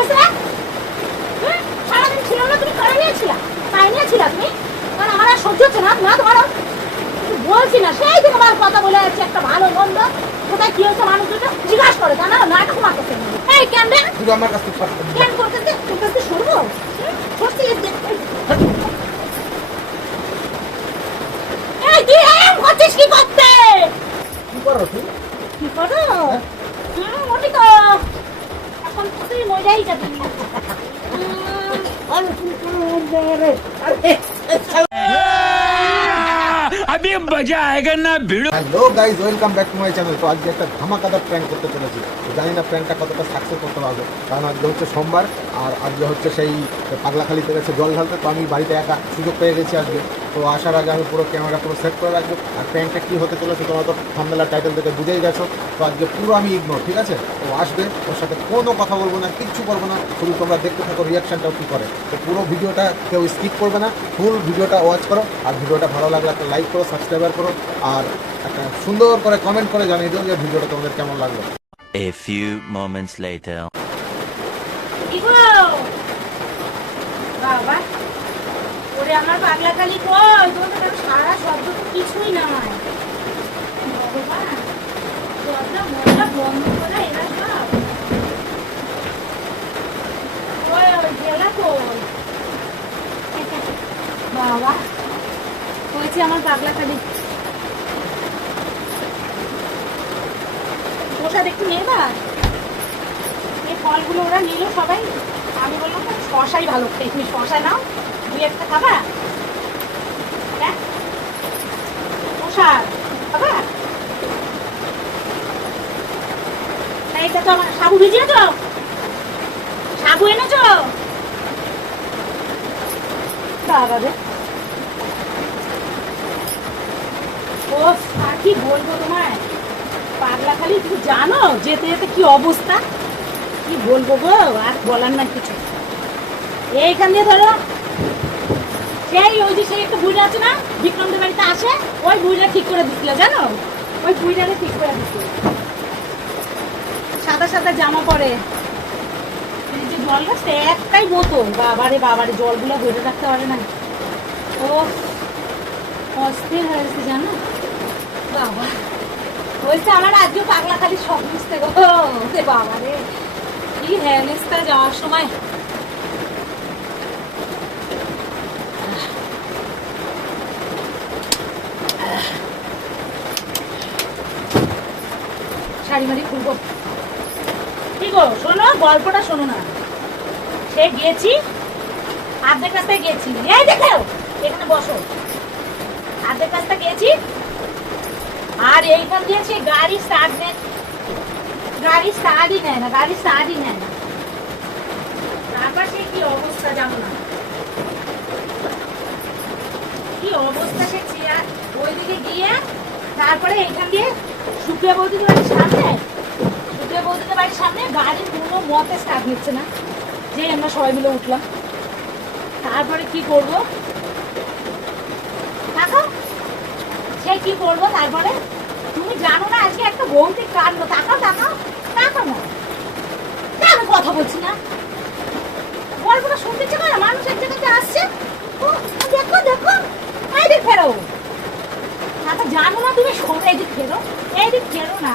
হয়েছে না? সারাদিন ছিল না, তুমি করে নিয়েছিলা, তাই নিয়েছিলা তুমি? কারণ আমার আর সহ্য হচ্ছে না, না তোমার বলছি না, সেই দিন আমার কথা বলে যাচ্ছে একটা ভালো মন্দ, কোথায় কি হচ্ছে মানুষ জিজ্ঞাসা করে, জানা নাটক মারতেছে। এই কেন রে? শুধু আমার কাছে কেন করতেছে? তোর কাছে শুনবো? সত্যি এই তুই এম করছিস কি করতে? কি করো তুই? কি করো? মোটি তো এখন তুই মজাই যাবি। अभी मजा आएगा ना भिड़ो। Hello guys, welcome back to my channel. তো আজকে একটা ধামাকাদার প্র্যাঙ্ক করতে চলেছি। তো জানি না প্র্যাঙ্কটা কতটা সাকসেস করতে পারবে, কারণ আজকে হচ্ছে সোমবার আর আজকে হচ্ছে সেই পাগলাখালিতে গেছে জল ঢালতে। তো আমি বাড়িতে একা সুযোগ পেয়ে গেছি আজকে। তো আসার আগে আমি পুরো ক্যামেরা পুরো সেট করে রাখবো। আর প্র্যাঙ্কটা কী হতে চলেছে তোমরা তো থাম্বনেল টাইটেল থেকে বুঝেই গেছো। তো আজকে পুরো আমি ইগনোর, ঠিক আছে? ও আসবে, ওর সাথে কোনো কথা বলবো না, কিচ্ছু করবো না, শুধু তোমরা দেখতে থাকো রিয়াকশানটাও কী করে। তো পুরো ভিডিওটা কেউ স্কিপ করবে না, ফুল ভিডিওটা ওয়াচ করো। আর ভিডিওটা ভালো লাগলে একটা লাইক করো, সাবস্ক্রাইবার করো, আর একটা সুন্দর করে কমেন্ট করে জানিয়ে দিও যে ভিডিওটা তোমাদের কেমন লাগলো। A few moments later. বাবা ওরে আমার পাগলাখালি কই, তোমাদের সারা শব্দ তো কিছুই নয়। ভগবান দরজা মজা বন্ধ করে এরা সব ওই ওই গেলা কই? বাবা হয়েছে আমার পাগলাখালি। প্রসাদ একটু নেবা? এই ফলগুলো ওরা নিল সবাই, আমি বললাম শশাই ভালো খেয়ে, তুমি শশা নাও, দুই একটা খাবা? হ্যাঁ প্রসাদ খাবা? এইটা তো আমার সাবু ভিজিয়েছ, সাবু এনেছ? বাবা রে, ও আর কি বলবো তোমায়, পাগলাখালি তুমি জানো যেতে যেতে কি অবস্থা, কি বলবো গো, আর বলার না কিছু। এইখান দিয়ে ধরো সেই ওই যে সেই একটা বুড়ি আছে না, বিক্রমদের বাড়িতে আসে, ওই বুড়িটা ঠিক করে দিচ্ছিল জানো, ওই বুড়িটাকে ঠিক করে দিচ্ছিল, সাদা সাদা জামা পরে, এই যে জল গাছটা একটাই বোতল, বাবারে বাবারে জলগুলো ধরে রাখতে পারে না, ও অস্থির হয়ে গেছে জানো। বাবা হয়েছে আমার আজকে পাগলাখালি সব বুঝতে গো, বাবারে কি হেলেস্তা যাওয়ার সময়। শাড়ি মাড়ি খুলবো কি গো, শোনো গল্পটা শোনো না। সে গেছি আর্ধেক রাস্তায় গেছি, এই দেখো এখানে বসো, আর্ধেক রাস্তা গেছি আর এইখান দিয়ে সে গাড়ি স্টার্টই নেয় না, তারপর সে কি অবস্থা জানো না, কি অবস্থা, সে চেয়ার ওইদিকে গিয়ে তারপরে এইখান দিয়ে সুপ্রিয়া বৌদিদের বাড়ির সামনে গাড়ির কোনো মতে স্টার্ট নিচ্ছে না, যে আমরা সবাই মিলে উঠলাম। তারপরে কি করবো দেখো, সে কি করবো, তারপরে তুমি জানো না আজকে একটা ভৌতিক কাণ্ড, তাকাও না, আমি কথা বলছি না, গল্পটা শুনতে ইচ্ছে করে, মানুষ এক জায়গাতে আসছে, দেখো এইদিক ফেরো, তারপর জানো না তুমি শোনো, এইদিক ফেরো না,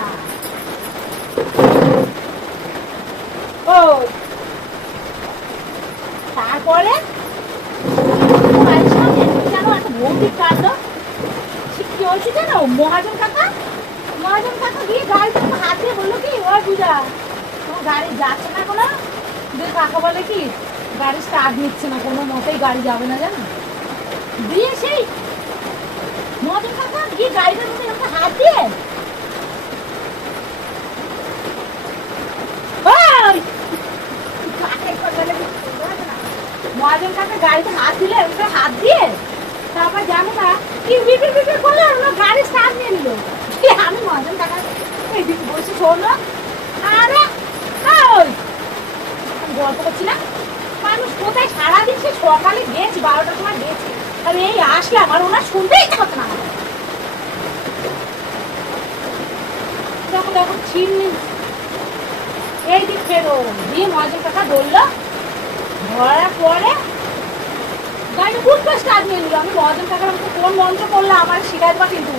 ও তারপরে জানো একটা ভৌতিক কাণ্ড কি হয়েছে জানো, মহাজন কাকা গিয়ে গাড়িতে হাত দিয়ে বললো কি, ওই পূজা তোমার গাড়ি যাচ্ছে না কোনো, দিয়ে কাকা বলে কি গাড়ি স্টার্ট নিচ্ছে না, কোনো মতেই গাড়ি যাবে না জানো, দিয়ে সেই মহাজন কাকা গিয়ে গাড়িটার মধ্যে একটা হাত দিয়ে মহাজন কাকা গাড়িতে হাত দিলে, ওটা হাত দিয়ে তারপর জানো না কি বিপির করলো, ওরা গাড়ি স্টার্ট নিয়ে নিল। আমি মহাজন কাকা এইদিকে বসে শোনো, আরে গল্প করছিলাম, মানুষ কোথায় সারাদিন, সে সকালে গেছি 12টার সময় গেছি, আর এই আসলাম আর ওনার শুনতেই ইচ্ছা করছে না, যখন ছিন এই দিক ফেরো দিয়ে মহাজন কাকা ধরলো, ধরার পরে গাড়ি খুব স্টার্ট নিয়ে নিল। আমি মহাজন কাকার আমাকে কোন মন্ত্র করলো আমার শিখাই বা কিন্তু।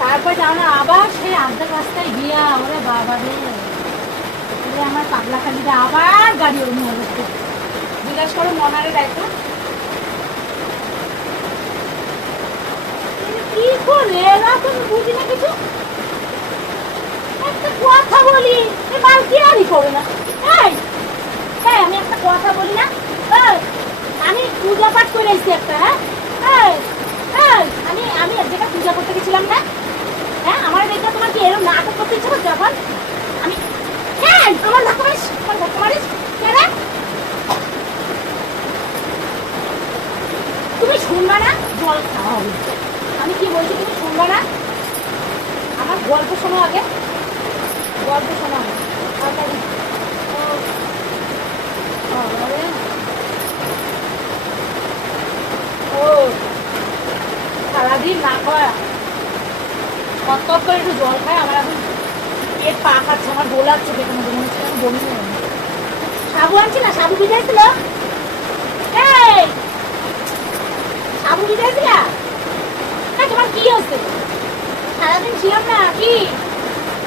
তারপর যাও না আবার সেই আধা রাস্তায় গিয়া ওরে বাবা রে, আমার পাগলা খালিতে আবার গাড়ি ওর মনে হচ্ছে। জিজ্ঞাসা করো মনারে দেখো কি করে না, তুমি বুঝি না কিছু। একটা কথা বলি বাল কি আরই করে না। এই এই আমি একটা কথা বলি না, এই আমি পূজা পাঠ করে এসেছি একটা। হ্যাঁ এই আমি আমি এক জায়গায় পূজা করতে গেছিলাম না, হ্যাঁ আমার দেখে তোমার কি এরকম নাটক করতে ইচ্ছে করছে যখন আমি আমার ধাক্কা মারিস, আমার ধাক্কা মারিস কেন? তুমি শুনবা না, জল খাওয়া হবে। আমি কি বলছি তুমি শুনবা না, আমার গল্প শোনো আগে, গল্প শোনো আগে। ও সারাদিন না খাওয়া কত করে একটু জল খায়, আমার এখন পেট পা খাচ্ছে, আমার গোলাচ্ছে পেটের মধ্যে, মনে হচ্ছে আমি বমি হয়ে যাবে। সাবু আনছি না, সাবু ভিজাইছিল, এই সাবু ভিজাইছিল। তোমার কি হচ্ছে? সারাদিন ছিলাম না কি?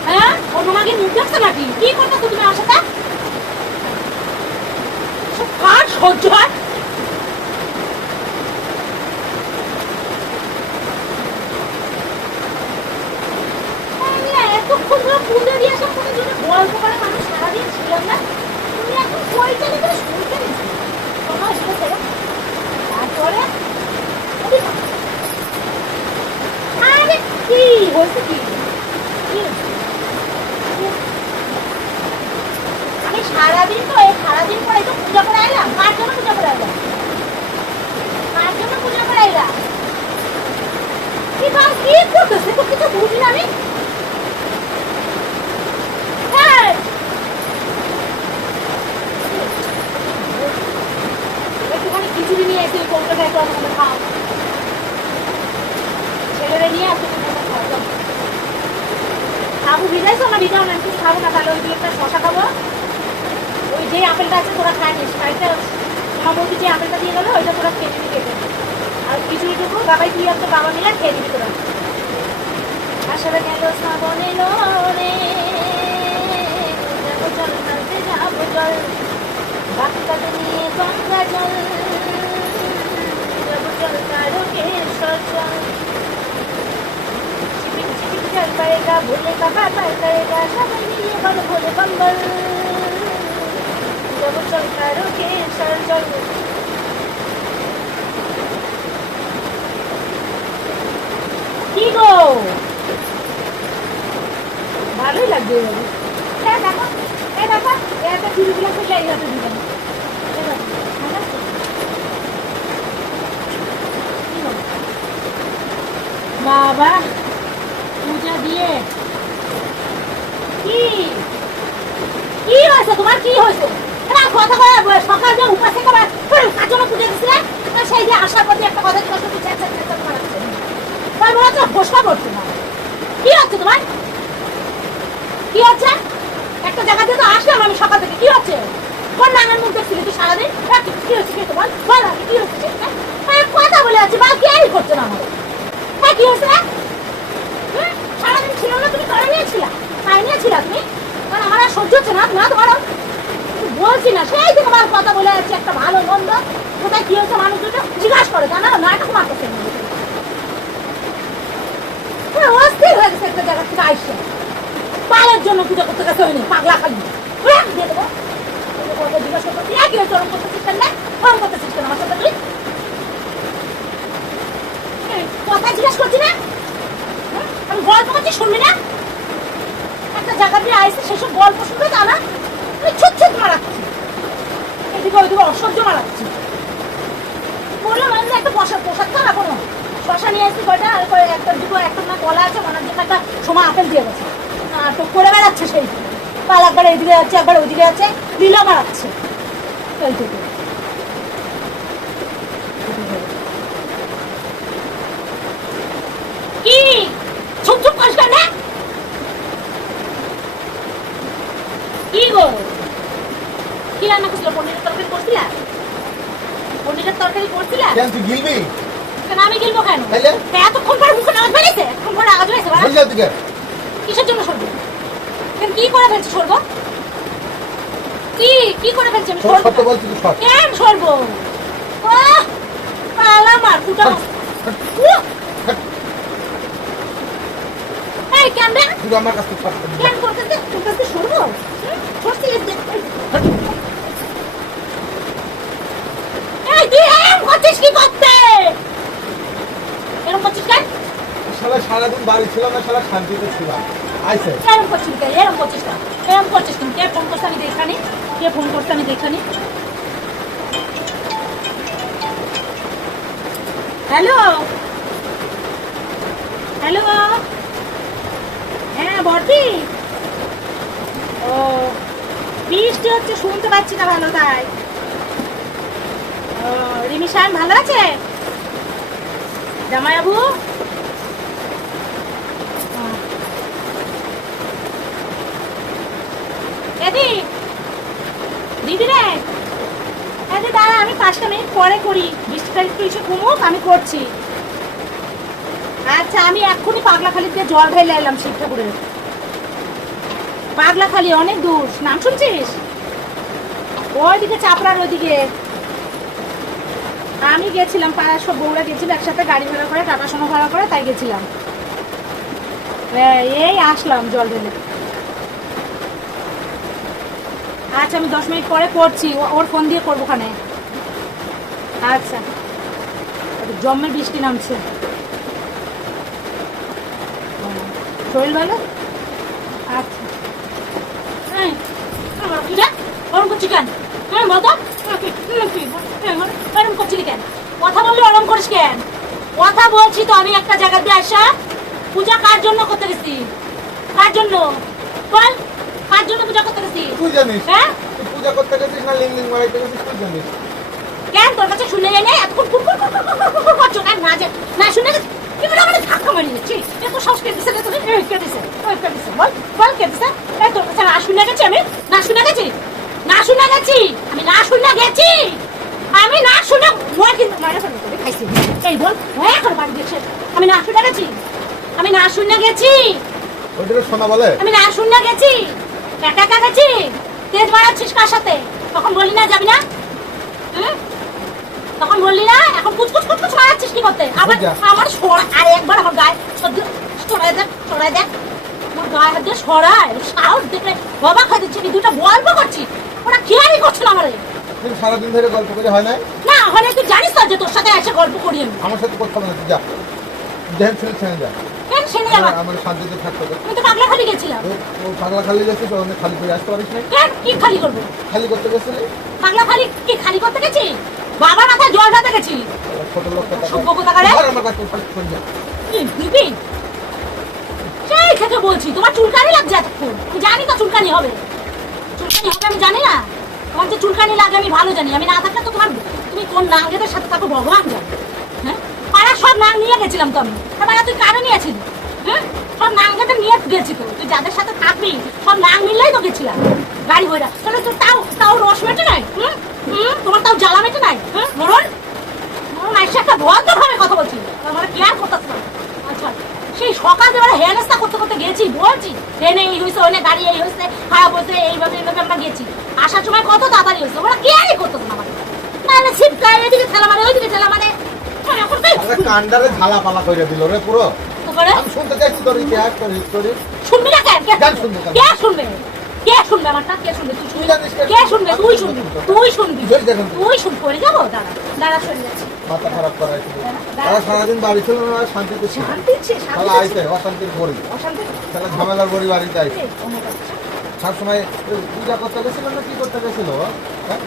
হ্যাঁ অন্য মাকে মুখ দেখছো নাকি? কি করতেছো তুমি আমার সাথে? কার সহ্য হয়? এতক্ষণ ধরে পুজো দিয়ে আসলাম, তুমি যদি গল্প করে মানুষ সারাদিন ছিলাম না, তুমি এখন কইটা দিতে শুনতে নিচ্ছি তোমার সাথে। তারপরে আরে কি হয়েছে, কি আমি সারাদিন তো সারাদিন পরে তো পূজা করে এলাম। কার জন্য পূজা করে এলাম? কার জন্য পূজা করে এলাম? কি বাল কি করতেছে তো কিছু বুঝি না আমি। একটুখানি খিচুড়ি নিয়ে এসে কৌটাটা একটু আমাকে খাও, ছেলেরা নিয়ে আসো খাবো। ভিজাইছো না ভিজাও না, কিছু খাবো না, তাহলে ওই দিয়ে একটা শশা খাবো। ওই যে আপেলটা আছে তোরা খাই নিস, খাইতে আমার বলছি যে আপেলটা দিয়ে গেলো ওইটা তোরা খেয়ে নিবি কেটে। আর খিচুড়িটুকু বাবাই তুই আর তো বাবা মিলে খেয়ে নিবি তোরা। আসলে গেল শ্রাবণে রে যাবো জল ঢালতে যাবো জল, বাচ্চাকে নিয়ে গঙ্গা জল, যাবো জল তারকেশ্বর জল। चल पड़ेगा भोले का बाबा करेगा, सब मिलिए बल भोले बम बल, जब चल तारकेश्वर जल। কি গো ভালোই লাগবে দেখো, দেখো একটা চুড়িগুলো খুলে এই হাতে দিবেন। বাবা পূজা দিয়ে কি কি হয়েছে তোমার? কি হয়েছে কথা বলে সকাল যে উপাস থেকে কার জন্য পূজা দিছিলে? সেই যে আশার প্রতি একটা কথা জিজ্ঞাসা করতে তার মনে হচ্ছে ঘোষণা করছে না। কি হচ্ছে তোমার? কি হচ্ছে? একটা জায়গা দিয়ে তো আসলাম আমি সকাল থেকে, কি হচ্ছে? কোন নানার মুখ দেখছিলি তুই সারাদিন? কি হচ্ছে কি তোমার? বল আগে কি হচ্ছে? কথা বলে যাচ্ছে বা কেয়ারই করছে না আমাদের। হ্যাঁ কি হচ্ছে? সারাদিন ছিল না তুমি করে নিয়েছিলা, খাই নিয়েছিলা তুমি, কারণ আমার আর সহ্য হচ্ছে না না তোমার বলছি না। সেই যে তোমার কথা বলে যাচ্ছে একটা ভালো মন্দ, কোথায় কি হচ্ছে মানুষ দুটো জিজ্ঞাসা করে, তা না নাটক মারতেছে অস্থির হয়ে গেছে। একটা জায়গা থেকে আইসে পালের জন্য পূজা করতে গেছে হয়নি, পাগলা খালি দিয়ে দেবো জিজ্ঞাসা করতে কি হয়েছে, ওরম করতে সিস্টেম নেই, ওরম করতে সিস্টেম আমার সাথে তুই কথা জিজ্ঞাসা করছি না, আমি গল্প করছি শুনবি না? একটা জায়গা দিয়ে আইসে সেসব গল্প শুনবে তা না, আমি ছুট ছুট মারাচ্ছি, এদিকে ওইদিকে অসহ্য মারাচ্ছি। বললাম আমি একটা প্রসাদ খা না, কোনো শশা নিয়ে আসছি কয়টা, আর একটা দুটো একটা না কলা আছে, মনে হচ্ছে একটা সময় আপেল দিয়ে গেছে, তো করে বেড়াচ্ছে সেই পাল, একবার এইদিকে যাচ্ছে একবার ওইদিকে যাচ্ছে, লীলা মারাচ্ছে এইটুকু। কি চুপ চুপ করিস না? কি রান্না করছিল? পনিরের তরকারি করছিলা? পনিরের তরকারি করছিলা? কেন তুই গিলবি? কেন আমি গিলবো কেন? তাইলে? এতক্ষণ পরে মুখে আওয়াজ বেরিয়েছে? এতক্ষণ পরে আওয়াজ বেরিয়েছে বাড়া? বল যাও দিকে। কিসের জন্য সরবো? কেন কি করে ফেলছি সরবো? কি করে ফেলছি আমি তোর সরবো? সত্য বলছি তুই সর। কেন সরবো? আহ! পালা মার কুটা। এই কেন রে? তুই আমার কাছে সর। কেন করতেছে? তোর কাছে সরবো? সরছি এই তুই এরম করছিস কি করতে? এরম করছিস কেন? শালা সারাদিন বাড়ি ছিলাম না, শালা শান্তিতে ছিলাম। আইছে। এরম করছিস কেন? এরম করছিস কেন? এরম করছিস কেন? কে ফোন করছে আমি দেখানি? কে ফোন করছে আমি দেখানি? হ্যালো হ্যালো, হ্যাঁ বর্দি। ও বৃষ্টি হচ্ছে, শুনতে পাচ্ছি না ভালো তাই। ও রিমি সাহেব ভালো আছে? জামাইবাবু এদি দিদি রে, এদি দাঁড়া, আমি 5টা মিনিট পরে করি, বৃষ্টিটা একটু এসে কমুক, আমি করছি। আচ্ছা আমি এক্ষুনি পাগলাখালিতে জল ঢেলে এলাম শিব ঠাকুরের। পাগলাখালি অনেক দূর, নাম শুনছিস? ওইদিকে চাপড়ার ওইদিকে আমি গেছিলাম, পাড়ার সব বউরা গেছিল একসাথে, গাড়ি ভাড়া করে, টাকা সোনা ভাড়া করে, তাই গেছিলাম। এই আসলাম জল ঢেলে। আচ্ছা আমি 10 মিনিট পরে করছি, ওর ফোন দিয়ে করবো ওখানে। আচ্ছা জম্মের বৃষ্টি নামছে। শরীর ভালো? আচ্ছা হ্যাঁ, ওরম করছি কেন? হ্যাঁ বলতো ওরম করছিলি কেন? কথা বললে ওরম করিস কেন? কথা বলছি তো, আমি একটা জায়গা দিয়ে আসা। পূজা কার জন্য করতে গেছি? কার জন্য বল? কার জন্য পূজা করতে গেছি? তুই জানিস? হ্যাঁ তুই পূজা করতে গেছিস না লিং মারাইতে গেছিস, তুই জানিস? কেন তোর কাছে শুনে যাই না? এতক্ষণ কুকুর করছো কেন? না শুনে গেছি কি বলে আমাদের ধাক্কা মারি দিচ্ছি? এত সাহস কে দিছে? কে দিছে? বল কে দিছে? এই তোর কাছে না শুনে গেছি আমি? না শুনে গেছি? না শুনে গেছি? আমি না শুনে গেছি? আমি না শুনে মই কিন্তু মারা ফেলে তোকে খাইছি। এই বল হ্যাঁ করে বাড়ি দিচ্ছে। আমি না শুনে গেছি? আমি না শুনে গেছি? ওইটা শোনা বলে? আমি না শুনে গেছি? একা একা গেছি? তেজ মারাচ্ছিস কার সাথে? তখন বলি না যাবি না? হুম? তখন বললি না? এখন কুচকুচ মারাচ্ছিস কি করতে? আমার সরা আর একবার আমার গায়ে সরাই দেখ আমার গায়ে হাত দিয়ে সরায়, সাহস দেখলে বাবা খাই দিচ্ছে। দুটো গল্প করছি, ওরা খেয়ালই করছিল আমারে। তুই সারাদিন ধরে গল্প করে হয় না? না হলে তুই জানিস তো যে তোর সাথে এসে গল্প করি আমি। আমার সাথে করতে হবে না, তুই যা দেন ছেড়ে যা। কেন সে নিয়ে আমার? আমার শান্তিতে থাকতে হবে। আমি তো পাগলা খালি গেছিলাম। ও পাগলা খালি গেছিস, ওখানে খালি করে আসতে পারিস না? কেন কি খালি করবো? খালি করতে গেছিলি? পাগলা খালি কি খালি করতে গেছি? বাবার মাথায় জল ঢালতে গেছি। ছোট লোক সভ্য কোথাকারে? আমার কাছে ফোন যা। দিবি? সেই থেকে বলছি তোমার চুলকানি লাগছে এতক্ষণ। আমি জানি তো চুলকানি হবে, আমি জানি না? তোমার যে চুলকানি লাগে আমি ভালো জানি। আমি না থাকলে তো তুমি কোন নাঙ্গেদের সাথে থাকো ভগবান জানে। হ্যাঁ পাড়া সব নাং নিয়ে গেছিলাম তো আমি। তারপরে তুই কারে নিয়েছিলি? হ্যাঁ সব নাঙ্গেদের নিয়ে গেছি তো। তুই যাদের সাথে থাকবি সব নাং মিললেই তো গেছিলাম গাড়ি বইরা। তাহলে তোর তাও রস মেটে নাই? তোমার তাও জ্বালা মেটে নাই? মরণ মাইসে একটা ভদ্রভাবে কথা বলছি, আমার কেয়ার করতেছ না। আচ্ছা সেই সকাল বেলা হেনস্তা করতে গেছি, বলছি ট্রেনে এই হয়েছে, ওখানে গাড়ি এই হয়েছে, খারাপ হয়েছে, এইভাবে আমরা গেছি। আসার সময় কত তাড়াতাড়ি হয়েছে, ওরা কেয়ারই করতেছে না আমাদের। না ছিপকায় এদিকে ঠেলা মারে, ওইদিকে ঠেলা মারে। কান্ডারে ঝালা পালা করে দিল রে পুরো। তারপরে আমি শুনতে চাইছি তোর ইতিহাস, তোর হিস্টোরি। শুনবি না কেন? গান শুনবো কেন? কে শুনবে? কে শুনবে আমারটা? কে শুনবে? তুই শুনবি? কে শুনবে? তুই শুনবি। তুই শুনবি। করে যাবো? দাঁড়া সরে যাচ্ছি। মাথা খারাপ করাই তারা সারাদিন বাড়ি ছিল না, শান্তিতে ছিল। তাহলে আইতে অশান্তির বড়ি, তাহলে ঝামেলার বড়ি বাড়িতে আইতে সবসময় পূজা করতে গেছিল না কি করতে গেছিল? হ্যাঁ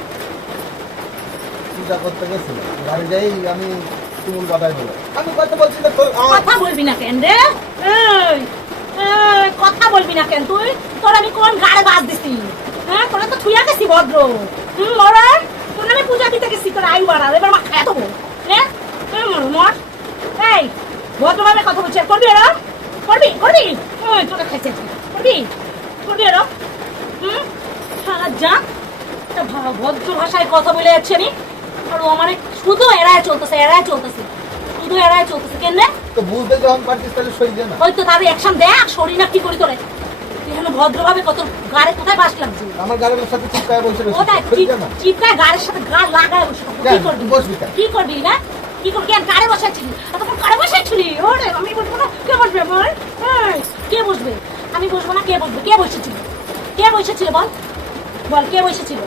পূজা করতে গেছিল, বাড়ি যাই আমি তুমুল বাধাই হলো। আমি কথা বলছি না তোর। কথা বলবি না কেন রে? কথা বলবি না কেন তুই? তোর আমি কোন গাড়ে বাজ দিছি? হ্যাঁ তোরা তো থুইয়া গেছি ভদ্র। মরণ তোর আমি পূজা দিতে গেছি, তোর আয়ু বাড়া এবার মা খায় দেবো। হ্যাঁ মর এই ভদ্রভাবে কথা বলছি। করবি এরম? করবি তোরা খাইছে করবি এরম? সারা যা ভদ্র ভাষায় কথা বলে যাচ্ছি আমি, আর ও মানে শুধু এড়ায় চলতেছে শুধু এড়ায় চলতেছে কেন? তো বুঝতে যখন পারছিস তাহলে সই দে না। ওই তো তাদের অ্যাকশন দেখ, শরীর না কি করি তোরে, তুই এখন ভদ্রভাবে কত গাড়ে কোথায় বাস লাগছে, আমার গাড়ির সাথে চিপকায় বসে রয়েছে, কোথায় সই দে না। চিপকায় গাড়ির সাথে গাড় লাগায় বসে থাকবো। কি কেন? করবি তুই বসবি কেন? কি করবি না কি করবি? কেন গাড়ি বসাচ্ছিলি তখন গাড়ি বসাচ্ছিলি? ওরে আমি বসবো না, কে বসবে আমার? এই, কে বসবে? আমি বসবো না, কে বসবে? কে বসেছিল? কে বসেছিল বল বল, কে বসেছিল?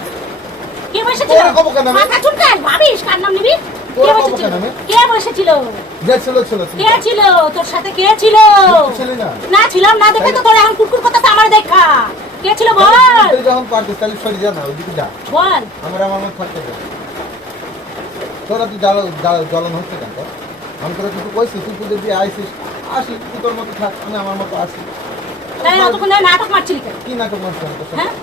কে বসেছিল? তোরা কব কেন আমি? মাথা চুলকায় ভাবিস কার নাম নিবি? কে তোরা কব বসেছিল? কেন আমি? কে বসেছিল? যে ছিল ছিল তুই। কে ছিল তোর সাথে? কে ছিল? তুই ছিলি না। না ছিলাম না দেখে তো তোর এখন কুকুর কথা আমার দেখা। কে ছিল বল তুই যখন পারছিস তাহলে সই যা না, ওইদিকে যা। বল। আমার মত থাকতে দে। তোরা তুই জ্বলন হচ্ছে কেন তোর? আমি তোরা কিছু কইছি, তুই পুজো দিয়ে আইসিস, আসি তুই তোর মতো থাক, আমি আমার মতো আসি। তাই অতক্ষণ ধরে নাটক মারছিলি কেন? কি নাটক মারছি আমি তোর সাথে? হ্যাঁ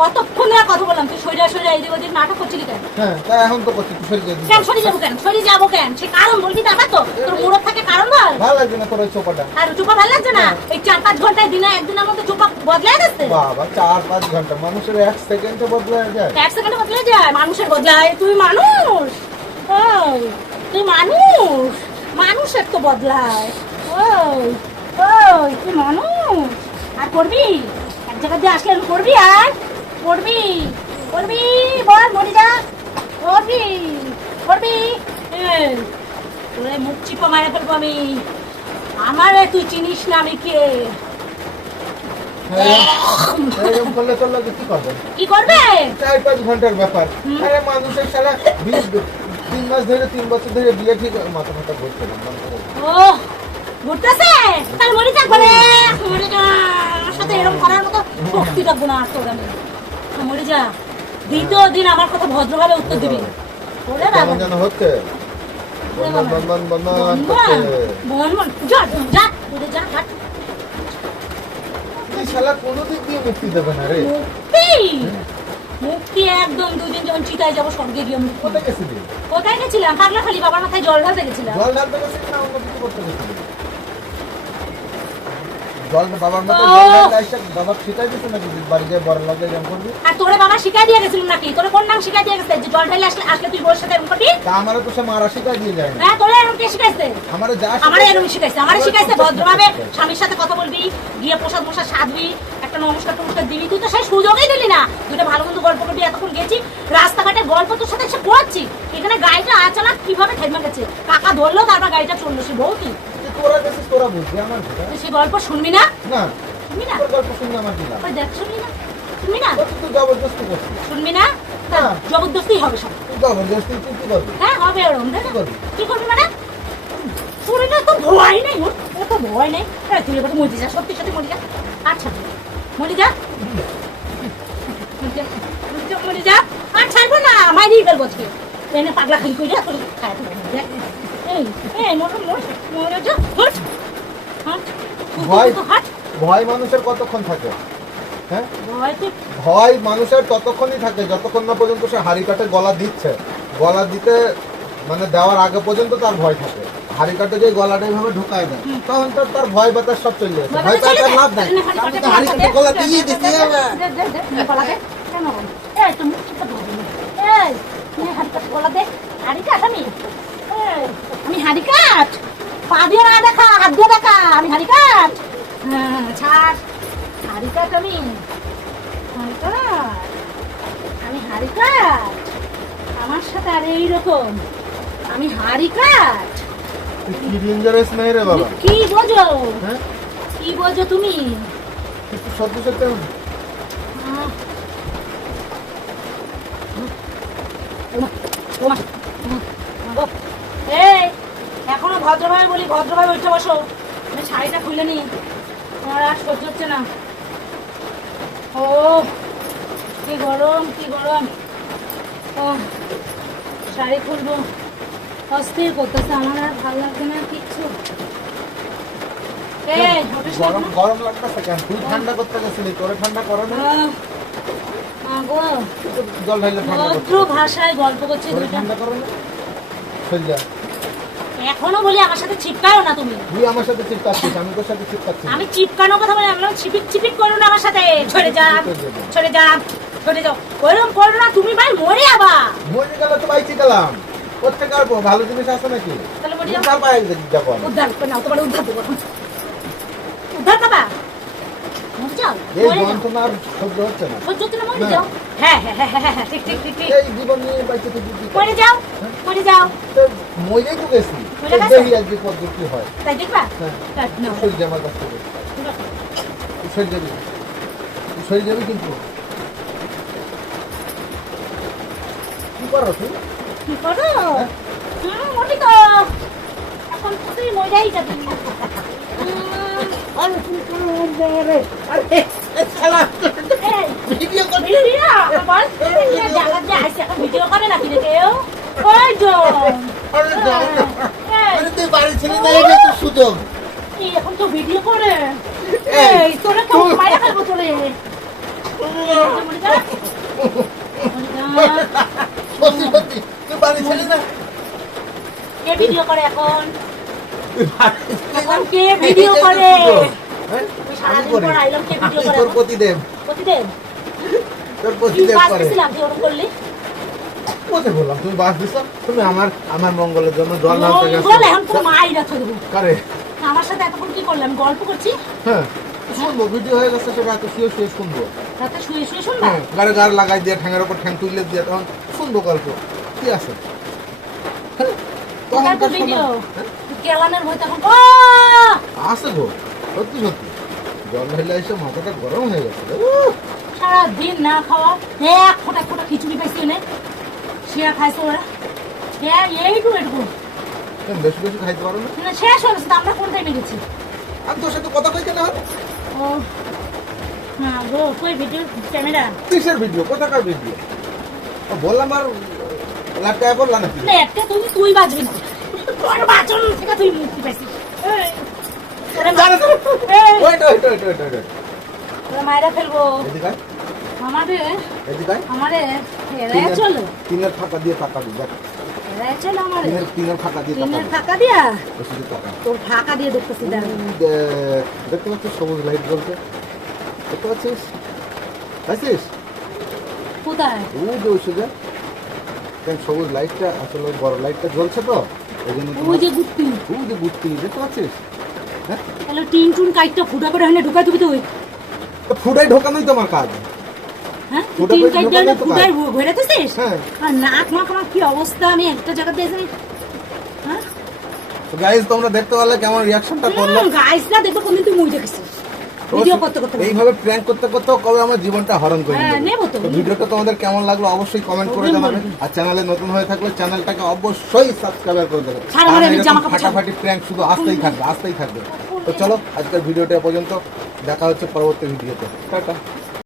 কতক্ষণ ধরে কথা বললাম, তুই সরিয়া সরিয়া এদিক ওদিক নাটক করছিলি কেন? হ্যাঁ তাই এখন তো করছি, তুই সই দিয়ে দিস। কেন সরি যাবো কেন? সরি যাবো কেন? সে কারণ বলবি তো আবার, তো তোর মুরত থাকে কারণ বল। ভালো লাগছে না তোর ওই চোপাটা? আর চোপা ভালো লাগছে না? এই 4-5 ঘন্টায় দিনে একদিনের মধ্যে চোপা বদলায় যাচ্ছে। বাবা 4-5 ঘন্টা, মানুষের 1 সেকেন্ডে বদলে যায়। 1 সেকেন্ডে বদলে যায়, মানুষের বদলায়। তুই মানুষ, ওই তুই মানুষ, মানুষের তো বদলায়। ওই ওই তুই মানুষ, আর করবি এক জায়গা দিয়ে আসলে করবি, আর করবি করবি বল, মরে যা, করবি করবি। এই, তোরে মুখ চিপা মারা ফেলবো আমি। আমারে তুই চিনিস না আমি কে? এরকম করলে তোর লোকে কি করবে? কি করবে? 4-5 ঘন্টার ব্যাপার। আরে মানুষের সারা 3 মাস ধরে 3 বছর ধরে বিয়ে ঠিক মাথা ঘুরছে না। ও ঘুরতেছে, তাহলে মরে যাক বলে, মরে যা। আমার সাথে এরকম করার মতো শক্তি থাকবো না আর তোর। আমি মরে যা, দ্বিতীয় দিন আমার কথা ভদ্রভাবে উত্তর দিবি। ওরে বাবা, কেমন যেন হচ্ছে? বন যা যা, উড়ে যা, হাট। তুই শালা কোনো দিক দিয়ে মুক্তি দেবে না রে। মুক্তি মুক্তি একদম 2 দিন যখন চিতায় যাবো স্বর্গে গিয়ে মুক্তি। কোথায় গেছিলি? কোথায় গেছিলাম? পাগলা খালি বাবার মাথায় জল ঢালতে গেছিলাম। জল ঢালতে গেছিলি না অন্য কিছু করতে গেছিলি? জল বাবার মতো ও। জল ঢালতে আইসা বাবা শিখাই দিছে নাকি বাড়ি গিয়ে বড় লাগে যেমন করবি? আর তোরে বাবা শিখাই দিয়ে গেছিল নাকি? তোরে কোন নাম শিখাই দিয়ে গেছে যে জল ঢালে আসলে আসলে তুই বউর সাথে এরকম করবি? তা আমারও তো সে মারা শিখাই দিয়ে যায় না। হ্যাঁ তোরে এরকম কে শিখাইছে? আমারও যা আমারে এরকম শিখাইছে, আমারে শিখাইছে ভদ্রভাবে স্বামীর সাথে কথা বলবি, গিয়ে প্রসাদ মশাদ সাধবি, একটা নমস্কার টমস্কার দিবি। তুই তো সেই সুযোগই দিলি না। দুটো ভালো মন্দ গল্প করবি, এতক্ষণ গেছি রাস্তাঘাটে গল্প তোর সাথে এসে পড়ছি। এখানে গাড়িটা আচানক কিভাবে থেমে গেছে, কাকা ধরলো, তারপর গাড়িটা চললো। সে বউ কি তোরা গেছিস, তোরা বুঝবি আমার কি? তুই সেই গল্প শুনবি না? না শুনবি না? তোর গল্প শুনে আমার কি লাভ? ওই দেখ, শুনবি না? শুনবি না? তুই তো জবরদস্তি করছিস। শুনবি না? তা না। জবরদস্তি হবে সব। তুই জবরদস্তি তুই কি করবি? হ্যাঁ হবে ওরকম। দেখ কি করবি? কি করবি মানে? শরীরে তো ভয় নেই, ওর তো ভয় নেই। হ্যাঁ তুই এবার মরে যা, সত্যি সত্যি মরে যা। আচ্ছা মরে যা, মরে যা। আর ছাড়বো না, মাইরেই ফেলবো আজকে। এনে পাগলা খালি করে তোর খায় ফেলবো। দেখ এই এই মরে যা, হাট হাট। ভয়? তো হাট। ভয় মানুষের কতক্ষণ থাকে? হ্যাঁ, ভয় তুই ভয় মানুষের ততক্ষণই থাকে যতক্ষণ না পর্যন্ত সে হাড়ি কাঠে গলা দিচ্ছে। গলা দিতে মানে দেওয়ার আগে পর্যন্ত তার ভয় থাকে। হাড়ি কাঠে যে গলাটা এইভাবে ঢুকায় দেয় তখন তো তার ভয় বাতাস সব চলে যাচ্ছে। ভয় পাওয়ার তার লাভ নাই। আমি তো হাড়ি কাঠে গলা দিয়ে দিচ্ছি। এই তুমি কি করবি? এই তুমি হাড়ি কাট গলা দে। হাড়ি কাট আমি হাড়ি কাট। পা দিয়ে না দেখা, হাত দিয়ে দেখা। আমি হাড়ি কাট। হ্যাঁ ছাড়, হাড়ি কাট। আমি হাড়ি কাট, আমি হাড়ি কাট। আমার সাথে আর এইরকম আমি হাড়ি কাট। কি ডেঞ্জারাস নাই রে বাবা। কি বোঝো? হ্যাঁ, কি বোঝো তুমি? কিন্তু সত্যি সত্যি আহ, এই এখনো ভদ্রভাবে বলি, ভদ্রভাবে উঠে বসো। আমি শাড়িটা খুলে নি, আমার আর সহ্য হচ্ছে না। ও কি গরম, কি গরম। ও শাড়ি খুলবো, অস্থির করতেছে। আমার আর ভালো লাগছে না কিচ্ছু। এই উঠিস না গরম এখনো? গরম লাগতেছে কেন? তুই ঠান্ডা করতে গেছিলি, তোরে ঠান্ডা করো না? গো তুই তো জল ঢাইলে ঠান্ডা করতে ভদ্র ভাষায় গল্প করছি তোরে দুইটা। ঠান্ডা করো না? চল যা। এখনো বলি আমার সাথে চিপকাও না তুমি। তুই আমার সাথে চিপকাচ্ছিস, আমি তোর সাথে চিপকাচ্ছি না। আমি চিপকানোর কথা বলি, আমি চিপিক চিপিক করো না আমার সাথে। সরে যা, সরে যা, সরে যাও। ওইরকম করো না তুমি ভাই। মরে গেলে তো বাইচে গেলাম কোথেকে আর ভালো জিনিস আছে নাকি তাহলে মরে যাও। উদ্ধার পাই যখন উদ্ধার করে নাও, তোমার উদ্ধার দেবো এখন। উদ্ধার পাবা? মরে যাও, এই মরে যাও। যন্ত্রণা আর সহ্য হচ্ছে না সহ্য হচ্ছে না, মরে না। যাও। হ্যাঁ, হ্যাঁ, হ্যাঁ, হ্যাঁ, হ্যাঁ, ঠিক, ঠিক, ঠিক, ঠিক। এই জীবন নিয়ে বাইচে থেকে কি মরে যাও, মরে যাও। মরেই তো গেছি মরে গেছে? দেখি আজকে কত কি হয় তাই দেখবা? হ্যাঁ। কাট নাও। সরে আমার কাছ থেকে সরে যাবি সরে যাবি কিন্তু কি করো তুই কি করো? মরে তো। এখন তুই মরেই যাবি। আরে তুই কোনো রে আরে শালা এই, ভিডিও কর ভিডিও, আবার জায়গা দিয়ে আইসে, এখন ভিডিও করে নাকি রে কেউ? ওই তো। আরে যাও না। এই, আরে তুই বাড়ি ছেড়ে না এটা তো সুযোগ এই, এখন তো ভিডিও করে। এই, এই, তোরা তো তুই- মাইরা খাইবো তোরে। মরে যা। মরে যা। সত্যি সত্যি তুই বাড়ি ছেড়ে না কে ভিডিও করে এখন? তুই বাড়ি ছেড়ে এখন না। কে ভিডিও এইটাই তো করে? সুযোগ। হ্যাঁ? তুই আমি সারাদিন করি। পর আইলাম, কে ভিডিও আমি করে তোর এখন? প্রতিদেব প্রতিদিন? তোর কি প্রতিদেব বাস করে দিছিলাম তুই ওরকম করলি? কোথায় বললাম তুমি বাস দিছো তুমি আমার মঙ্গলের জন্য জল ঢালতে গেছো মঙ্গল এখন তোর মাইরা চলবো। কারে আমার সাথে এতক্ষণ কি করলাম? গল্প করছি? হ্যাঁ শুনবো ভিডিও হয়ে গেছে সেটা এত শুয়ে শুয়ে শুনবো রাতে শুয়ে শুয়ে শুনবা? হ্যাঁ গাড়ি গাড় লাগাই দিয়ে ঠ্যাঙের ওপর ঠ্যাং তুলে দিয়ে তখন শুনবো গল্প কি আছে হ্যাঁ, কোথায় তো তখনকার ভিডিও? সময়- হ্যাঁ, কেলানের ভয় তখন আছে গো সত্যি সত্যি জল ঢাইলে এসে মাথাটা গরম হয়ে গেছে সারাদিন না খাওয়া এক ফোঁটা ফোঁটা খিচুড়ি পাইছি এনে শিয়া খাইছো ওরা এইটুকু এটুকু কেন বেশি বেশি খাইতে পারো না মানে শেষ হয়ে গেছে তো আমরা কোন টাইমে গেছি? আমি তোর সাথে কথা কইতে না ও হ্যাঁ গো, কই ভিডিও ক্যামেরা? কিসের ভিডিও কোথাকার ভিডিও বললাম আর ল্যাপটপ করলাম নাকি না একটা তুই বাজবি না, তোর বাচন থেকে তুই মুক্তি পাইছিস। এই, তোরে এই, ওইটা ওইটা ওইটা ওইটা ওইটা তোরে মায়েরা ফেলবো এদিকে আয়, আমাদের এদিকে আয়। আমারে এরাই চলো, টিনের ফাঁকা দিয়ে টাকা দিই দেখ এরাই চলো আমারে টিনের ফাঁকা দিয়ে টাকা টিনের দিই ফাঁকা দিয়া ওষুধে টাকা তোর ফাঁকা দিয়ে দেখতেছি দাঁড়া। দেখতে পাচ্ছিস সবুজ লাইট জ্বলছে দেখতে পাচ্ছিস পাচ্ছিস কোথায়? ওই যে ওষুধে দেখ সবুজ লাইটটা আসলে ওই বড় লাইটটা জ্বলছে তো ওই জন্য ওই যে গুত্তি ওই যে বুঝতে দেখতে পাচ্ছিস হ্যাঁ তাহলে টিন টুন কাইটটা ফুটা করে হলে ঢুকাই দিবি তুই? তো ফুটাই ঢোকানোই তো আমার কাজ হ্যাঁ ফুটা টিন করে কাইট ঢোকানোই দিয়ে তো ফুটাই কাজ। ঘুরাতেছিস? হ্যাঁ আর নাক মাখ আমার কি অবস্থা, আমি একটা জায়গাতে এসে হ্যাঁ তো গাইজ তোমরা দেখতে পারলে কেমন রিয়াকশনটা করলো গাইস না দেখবো কোনদিন তুই মুই দেখেছিস ভিডিও করতে করতে। এইভাবে প্র্যাঙ্ক করতে করতে কবে আমার জীবনটা হরণ করে হ্যাঁ, দিল। নেবো তো। তো ভিডিওটা তোমাদের কেমন লাগলো অবশ্যই কমেন্ট করে অবশ্যই জানাবে বলবে। আর চ্যানেলে নতুন হয়ে থাকলে চ্যানেলটাকে অবশ্যই সাবস্ক্রাইব করে দেবে ছাড় মারে, আমি জামা কাপড় ফাটাফাটি প্র্যাঙ্ক শুধু আসতেই থাকবে আসতেই থাকবে তো চলো আজকের ভিডিওটা এ পর্যন্ত দেখা হচ্ছে পরবর্তী ভিডিওতে টাটা